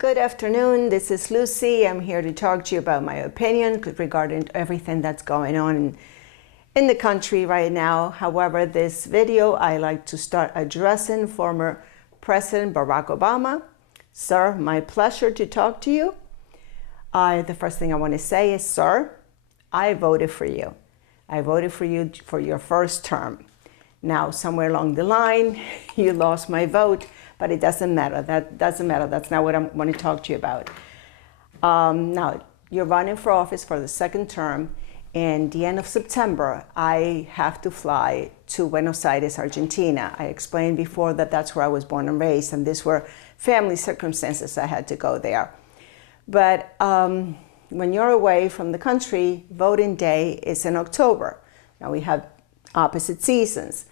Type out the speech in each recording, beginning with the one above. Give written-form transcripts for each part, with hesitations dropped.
Good afternoon, this is Lucy. I'm here to talk to you about my opinion regarding everything that's going on in the country right now. However, this video, I like to start addressing former President Barack Obama. Sir, my pleasure to talk to you. The first thing I want to say is, sir, I voted for you. I voted for you for your first term. Now, somewhere along the line, you lost my vote, but it doesn't matter. That doesn't matter. That's not what I want to talk to you about. Now, you're running for office for the second term, and the end of September, I have to fly to Buenos Aires, Argentina. I explained before that that's where I was born and raised, and these were family circumstances. I had to go there. But when you're away from the country, voting day is in October. Now, we have opposite seasons,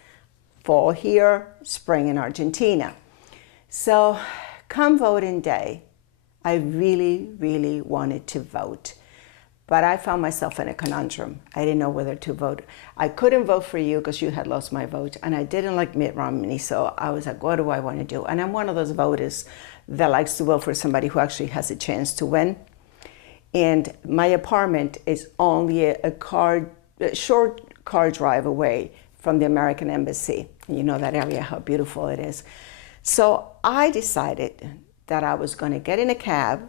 fall here, spring in Argentina. So come voting day, I really, really wanted to vote, but I found myself in a conundrum. I didn't know whether to vote. I couldn't vote for you because you had lost my vote, and I didn't like Mitt Romney, so I was like, what do I want to do? And I'm one of those voters that likes to vote for somebody who actually has a chance to win. And my apartment is only a short car drive away from the American Embassy. You know that area, how beautiful it is. So I decided that I was going to get in a cab,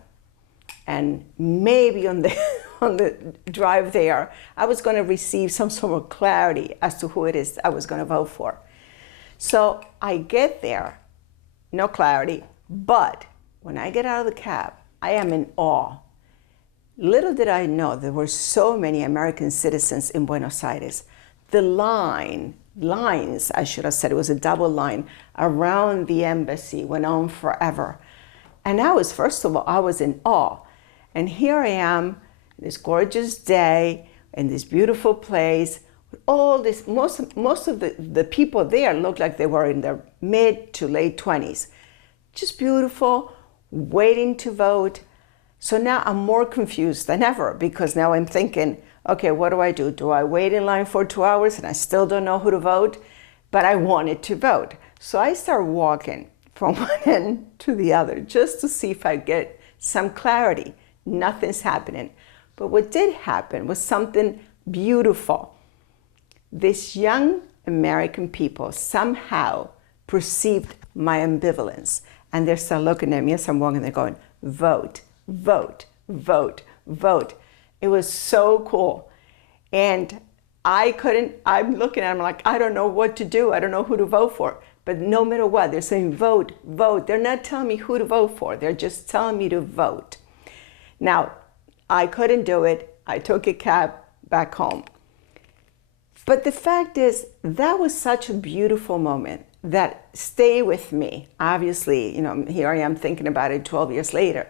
and maybe on the drive there, I was going to receive some sort of clarity as to who it is I was going to vote for. So I get there, no clarity, but when I get out of the cab, I am in awe. Little did I know there were so many American citizens in Buenos Aires. The lines, I should have said, it was a double line around the embassy went on forever. And first of all, I was in awe. And here I am, this gorgeous day, in this beautiful place, with all this, most of the people there looked like they were in their mid to late 20s. Just beautiful, waiting to vote. So now I'm more confused than ever, because now I'm thinking, okay, what do I do? Do I wait in line for 2 hours and I still don't know who to vote? But I wanted to vote. So I start walking from one end to the other just to see if I get some clarity. Nothing's happening. But what did happen was something beautiful. These young American people somehow perceived my ambivalence. And they start looking at me as I'm walking, they're going, vote, vote, vote, vote. It was so cool. And I'm looking at them like, I don't know what to do. I don't know who to vote for. But no matter what, they're saying vote, vote. They're not telling me who to vote for. They're just telling me to vote. Now, I couldn't do it. I took a cab back home. But the fact is, that was such a beautiful moment that stayed with me. Obviously, here I am thinking about it 12 years later.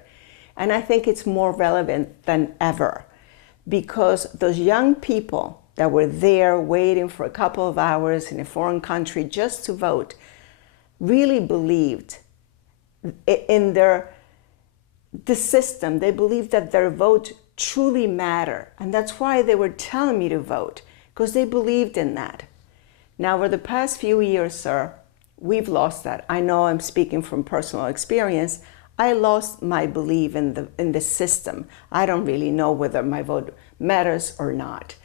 And I think it's more relevant than ever, because those young people that were there waiting for a couple of hours in a foreign country just to vote really believed in the system. They believed that their vote truly mattered. And that's why they were telling me to vote, because they believed in that. Now, over the past few years, sir, we've lost that. I know I'm speaking from personal experience. I lost my belief in the system. I don't really know whether my vote matters or not.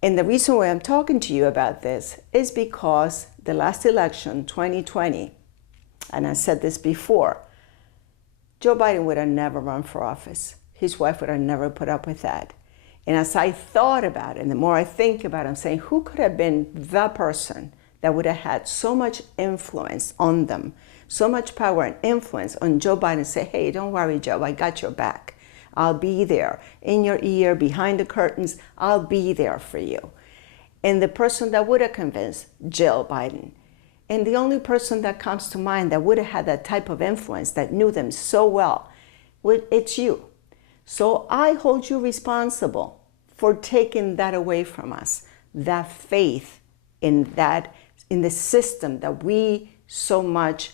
And the reason why I'm talking to you about this is because the last election, 2020, and I said this before, Joe Biden would have never run for office. His wife would have never put up with that. And as I thought about it, and the more I think about it, I'm saying, who could have been the person that would have had so much influence on them, so much power and influence on Joe Biden? Say, hey, don't worry, Joe, I got your back. I'll be there in your ear, behind the curtains. I'll be there for you. And the person that would have convinced Jill Biden, and the only person that comes to mind that would have had that type of influence, that knew them so well, it's you. So I hold you responsible for taking that away from us, that faith in the system that we so much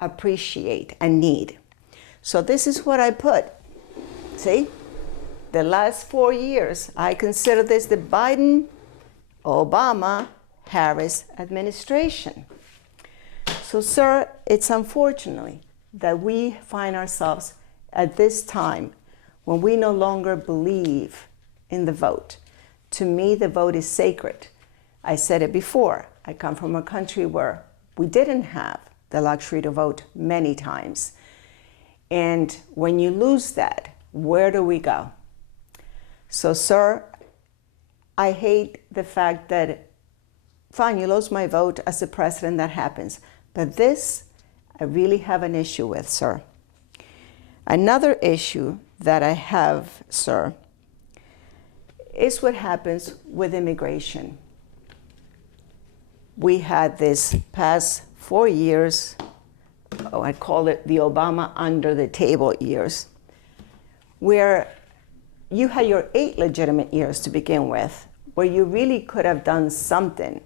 appreciate and need. So this is what I put. See, the last 4 years, I consider this the Biden, Obama, Harris administration. So, sir, it's unfortunately that we find ourselves at this time when we no longer believe in the vote. To me, the vote is sacred. I said it before. I come from a country where we didn't have the luxury to vote many times. And when you lose that, where do we go? So, sir, I hate the fact that, fine, you lose my vote as a president, that happens. But this, I really have an issue with, sir. Another issue that I have, sir, is what happens with immigration. We had this past 4 years, I call it the Obama under the table years, where you had your 8 legitimate years to begin with, where you really could have done something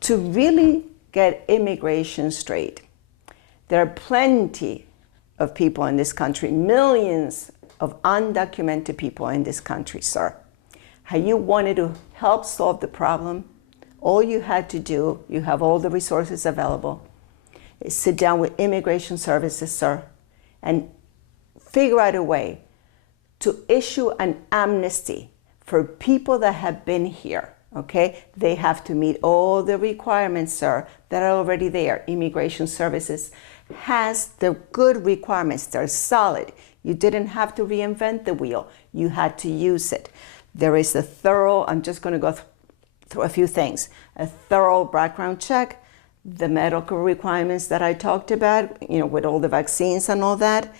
to really get immigration straight. There are plenty of people in this country, millions of undocumented people in this country, sir. How you wanted to help solve the problem, all you had to do, you have all the resources available, is sit down with immigration services, sir, and figure out a way to issue an amnesty for people that have been here, okay? They have to meet all the requirements, sir, that are already there. Immigration services has the good requirements. They're solid. You didn't have to reinvent the wheel. You had to use it. There is a thorough, I'm just going to go through a few things, a thorough background check, the medical requirements that I talked about, with all the vaccines and all that.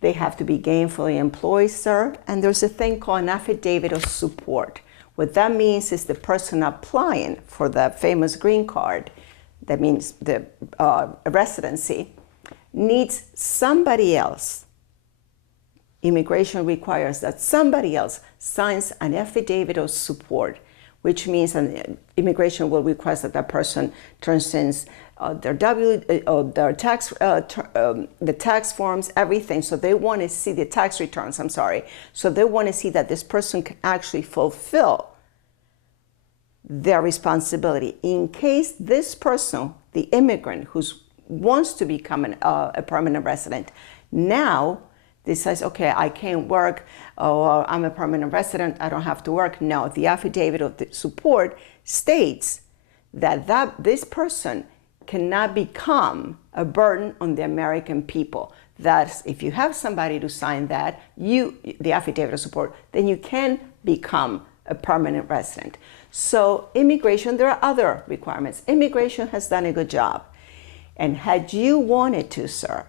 They have to be gainfully employed, sir. And there's a thing called an affidavit of support. What that means is the person applying for the famous green card, that means the residency, needs somebody else. Immigration requires that somebody else signs an affidavit of support, which means immigration will request that that person turns in their the tax forms, everything. So they want to see the tax returns. So they want to see that this person can actually fulfill their responsibility in case this person, the immigrant who wants to become a permanent resident, now decides, okay, I can't work, or I'm a permanent resident, I don't have to work. No, the affidavit of the support states that this person cannot become a burden on the American people. That if you have somebody to sign that, the affidavit of support, then you can become a permanent resident. So immigration, there are other requirements. Immigration has done a good job. And had you wanted to, sir,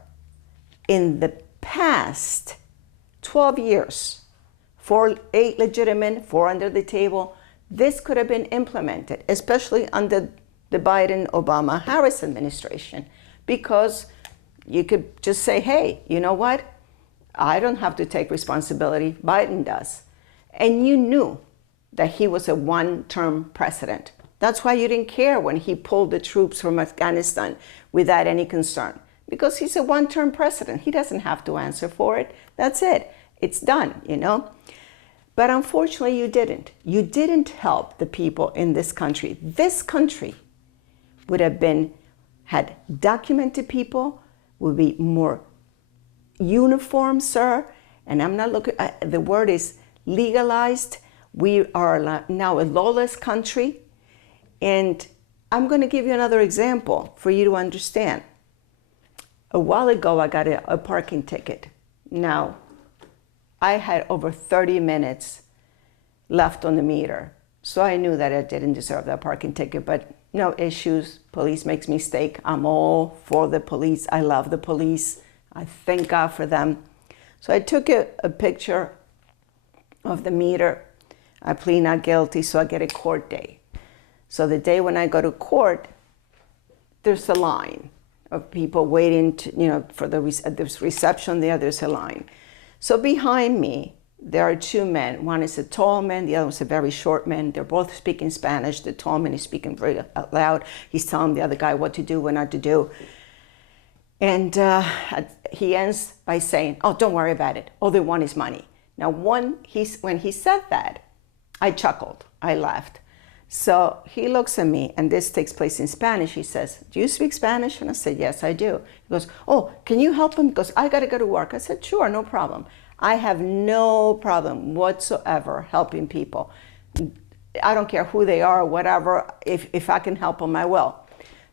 in the past 12 years, 8 legitimate, 4 under the table, this could have been implemented, especially under the Biden-Obama-Harris administration, because you could just say, hey, you know what? I don't have to take responsibility, Biden does. And you knew that he was a one-term president. That's why you didn't care when he pulled the troops from Afghanistan without any concern, because he's a one-term president. He doesn't have to answer for it. That's it. It's done, But unfortunately, you didn't. You didn't help the people in this country. This country would have had documented people, would be more uniform, sir. And I'm not looking, the word is legalized. We are now a lawless country. And I'm going to give you another example for you to understand. A while ago, I got a parking ticket. Now, I had over 30 minutes left on the meter. So I knew that I didn't deserve that parking ticket, but no issues. Police makes mistake. I'm all for the police. I love the police. I thank God for them. So I took a picture of the meter. I plead not guilty, so I get a court day. So the day when I go to court, there's a line of people waiting to, for there's reception there, there's a line. So behind me, there are 2 men. One is a tall man, the other is a very short man. They're both speaking Spanish. The tall man is speaking very loud. He's telling the other guy what to do, what not to do. And he ends by saying, oh, don't worry about it. All they want is money. Now, when he said that, I chuckled. I laughed. So he looks at me, and this takes place in Spanish. He says, "Do you speak Spanish?" And I said, "Yes, I do." He goes, "Oh, can you help him? Because I got to go to work." I said, "Sure, no problem." I have no problem whatsoever helping people. I don't care who they are or whatever. If I can help them, I will.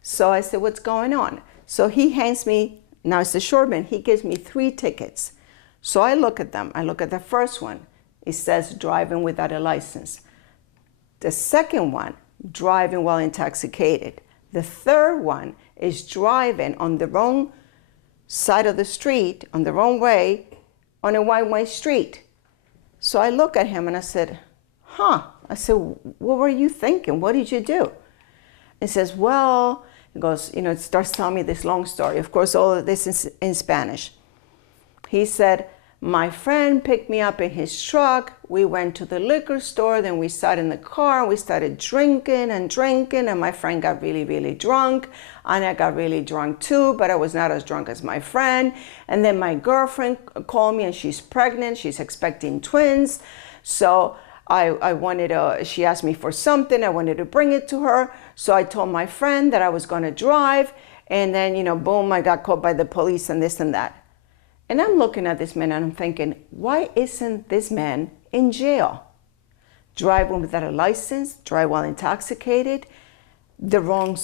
So I said, "What's going on?" So he hands me, now it's the short man, he gives me 3 tickets. So I look at them. I look at the first one. It says driving without a license. The second one, driving while intoxicated. The third one is driving on the wrong side of the street, on the wrong way, on a one-way street. So I look at him and I said, I said, "What were you thinking? What did you do?" He says, "Well," he goes, it starts telling me this long story. Of course, all of this is in Spanish. He said, "My friend picked me up in his truck. We went to the liquor store. Then we sat in the car and we started drinking and drinking. And my friend got really, really drunk. And I got really drunk too, but I was not as drunk as my friend. And then my girlfriend called me and she's pregnant. She's expecting twins. So she asked me for something. I wanted to bring it to her. So I told my friend that I was going to drive. And then, boom, I got caught by the police and this and that." And I'm looking at this man and I'm thinking, why isn't this man in jail? Driving without a license, drive while intoxicated, the wrong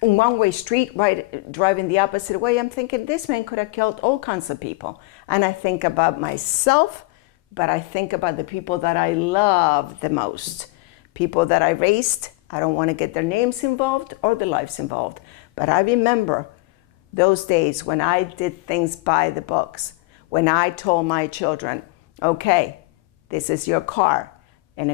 one-way street, right, driving the opposite way. I'm thinking this man could have killed all kinds of people. And I think about myself, but I think about the people that I love the most. People that I raised. I don't want to get their names involved or their lives involved. But I remember those days when I did things by the books, when I told my children, "Okay, this is your car." And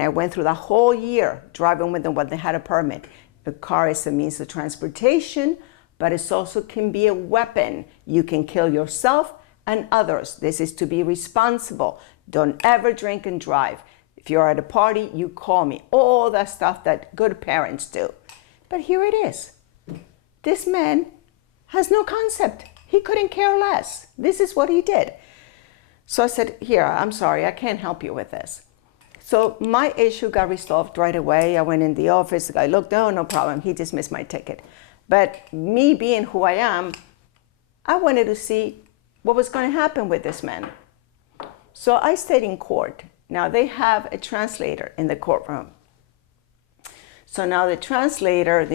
I went through the whole year driving with them when they had a permit. A car is a means of transportation, but it also can be a weapon. You can kill yourself and others. This is to be responsible. Don't ever drink and drive. If you're at a party, you call me. All that stuff that good parents do. But here it is. This man has no concept. He couldn't care less. This is what he did. So I said, "Here, I'm sorry, I can't help you with this." So my issue got resolved right away. I went in the office, the guy looked, "Oh, no problem." He dismissed my ticket. But me being who I am, I wanted to see what was going to happen with this man. So I stayed in court. Now they have a translator in the courtroom. So now the translator,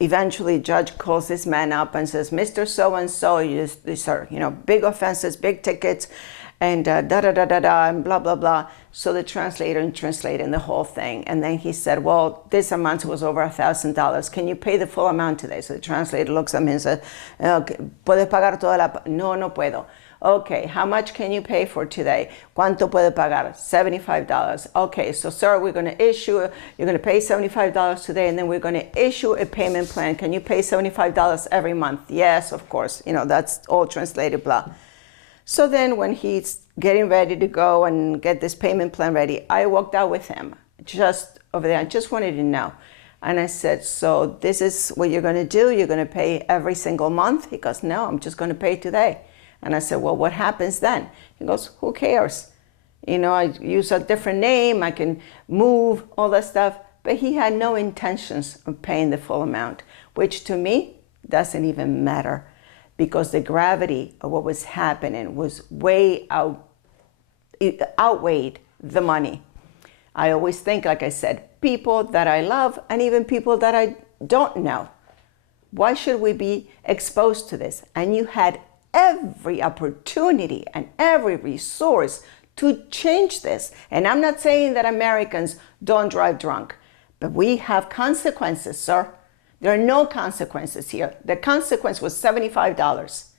eventually judge calls this man up and says, "Mr. So-and-so, these are, big offenses, big tickets, and da-da-da-da-da, and blah, blah, blah." So the translator translated the whole thing. And then he said, "Well, this amount was over $1,000. Can you pay the full amount today?" So the translator looks at me and says, "Okay, ¿puedes pagar toda la...?" "No, no puedo." "Okay, how much can you pay for today?" "¿Cuánto puede pagar?" $75. "Okay, so sir, you're going to pay $75 today, and then we're going to issue a payment plan. Can you pay $75 every month?" "Yes, of course." That's all translated, blah. So then when he's getting ready to go and get this payment plan ready, I walked out with him just over there. I just wanted to know. And I said, "So this is what you're going to do? You're going to pay every single month?" He goes, "No, I'm just going to pay today." And I said, "Well, what happens then?" He goes, "Who cares? I use a different name. I can move, all that stuff." But he had no intentions of paying the full amount, which to me doesn't even matter, because the gravity of what was happening was it outweighed the money. I always think, like I said, people that I love and even people that I don't know. Why should we be exposed to this? And you had every opportunity and every resource to change this. And I'm not saying that Americans don't drive drunk, but we have consequences, sir. There are no consequences here. The consequence was $75.